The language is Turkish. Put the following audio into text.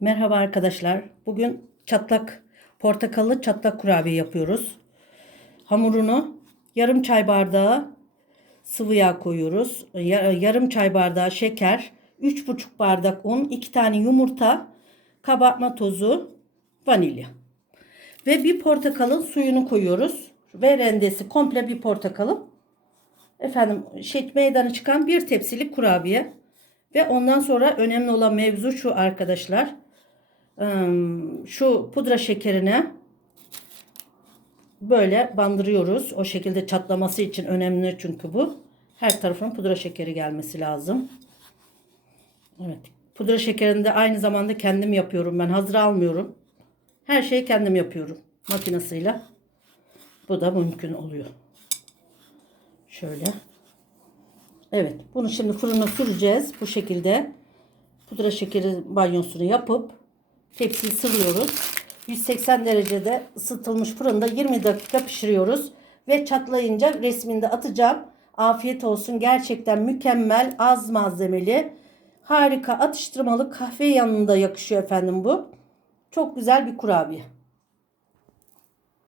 Merhaba arkadaşlar. Bugün çatlak portakallı çatlak kurabiye yapıyoruz. Hamurunu yarım çay bardağı sıvı yağ koyuyoruz. Ya- Yarım çay bardağı şeker, 3,5 bardak un, 2 tane yumurta, kabartma tozu, vanilya. Ve bir portakalın suyunu koyuyoruz. Ve rendesi komple bir portakalın. Efendim şey meydana çıkan bir tepsilik kurabiye. Ve ondan sonra önemli olan mevzu şu arkadaşlar. Şu pudra şekerine böyle bandırıyoruz. O şekilde çatlaması için önemli çünkü bu. Her tarafın pudra şekeri gelmesi lazım. Evet. Pudra şekerini de aynı zamanda kendim yapıyorum. Ben hazır almıyorum. Her şeyi kendim yapıyorum. Makinesiyle. Bu da mümkün oluyor. Şöyle. Evet. Bunu şimdi fırına süreceğiz. Bu şekilde pudra şekeri banyosunu yapıp tepsiyi sırlıyoruz. 180 derecede ısıtılmış fırında 20 dakika pişiriyoruz. Ve çatlayınca resminde atacağım. Afiyet olsun. Gerçekten mükemmel, az malzemeli, harika atıştırmalık kahve yanında yakışıyor efendim bu. Çok güzel bir kurabiye.